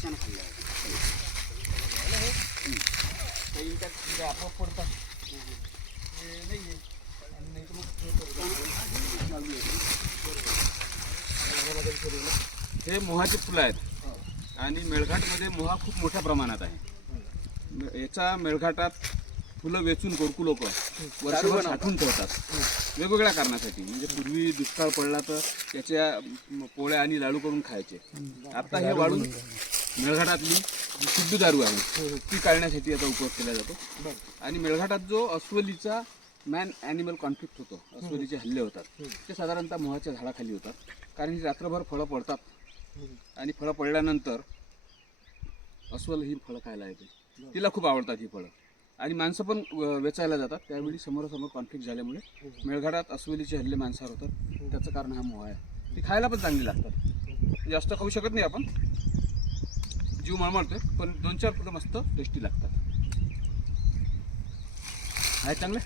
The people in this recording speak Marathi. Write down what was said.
पक्ष्यानं खाल्लं आहे. काही त्यात आपोआप पडतात नाही आहे. आणि नाही तर मग हे मोहाचे फुलं आहेत आणि मेळघाटमध्ये मोहा खूप मोठ्या प्रमाणात आहे. याचा मेळघाटात फुलं वेचून गोरकू लोक वर्षभर साठवून ठेवतात वेगवेगळ्या कारणासाठी. म्हणजे पूर्वी दुष्काळ पडला तर त्याच्या पोळ्या आणि लाडू करून खायचे. आता हे वाढून मेळघाटातली जी शुद्ध दारू आहे ती काढण्यासाठी याचा उपयोग केला जातो. आणि मेळघाटात जो अस्वलीचा मॅन ॲनिमल कॉन्फ्लिक्ट होतो, अस्वलीचे हल्ले होतात, ते साधारणतः मोहाच्या झाडाखाली होतात. कारण ही रात्रभर फळं पडतात आणि फळं पडल्यानंतर अस्वल ही फळं खायला येते. तिला खूप आवडतात ही फळं आणि माणसं पण वेचायला जातात. त्यावेळी समोरासमोर कॉन्फ्लिक्ट झाल्यामुळे मेळघाटात अस्वलीचे हल्ले माणसावर होतात. त्याचं कारण हा मोहा आहे. ती खायला पण चांगली लागतात. जास्त खाऊ शकत नाही आपण, जीव मळमळतोय, पण 2-4 फुलं मस्त टेस्टी लागतात. आहे चांगले.